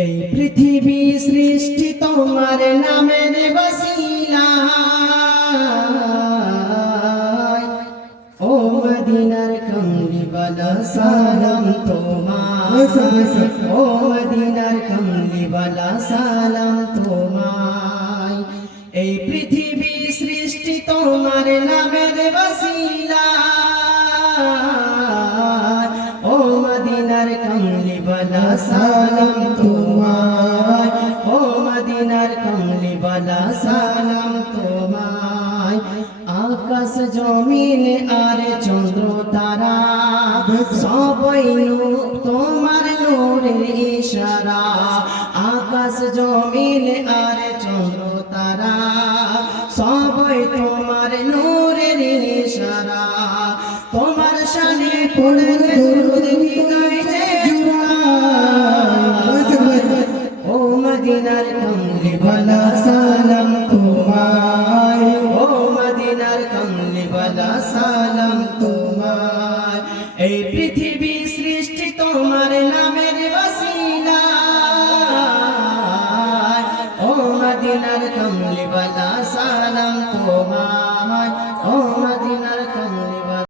এই পৃথিবী সৃষ্টি তোমার নামের ওসিলায়, ও মদিনার কমলিওয়ালা সালাম তোমায়, ও মদিনার কমলিওয়ালা সালাম তোমায়। এই পৃথিবী সৃষ্টি তোমার নামের ওসিলায়, ও মদিনার কমলিওয়ালা সালাম তোমায়, ও মদিনার কমলিওয়ালা সালাম তোমায়। আকাশ জমিন আর চন্দ্র তারা সবাই তোমার নূরের ইশারা, আকাশ জমিন আর চন্দ্র তারা সবাই তোমার নূরের ইশারা। তোমার শানে পড়ে দুরূদ হৃদয় যে ও মদিনার কমলিওয়ালা সালাম তোমায়, ও মদিনার কমলিওয়ালা সালাম তোমায়। এই পৃথিবী সৃষ্টি তোমার নামের ওসিলায়, ও মদিনার কমলিওয়ালা সালাম তোমায়।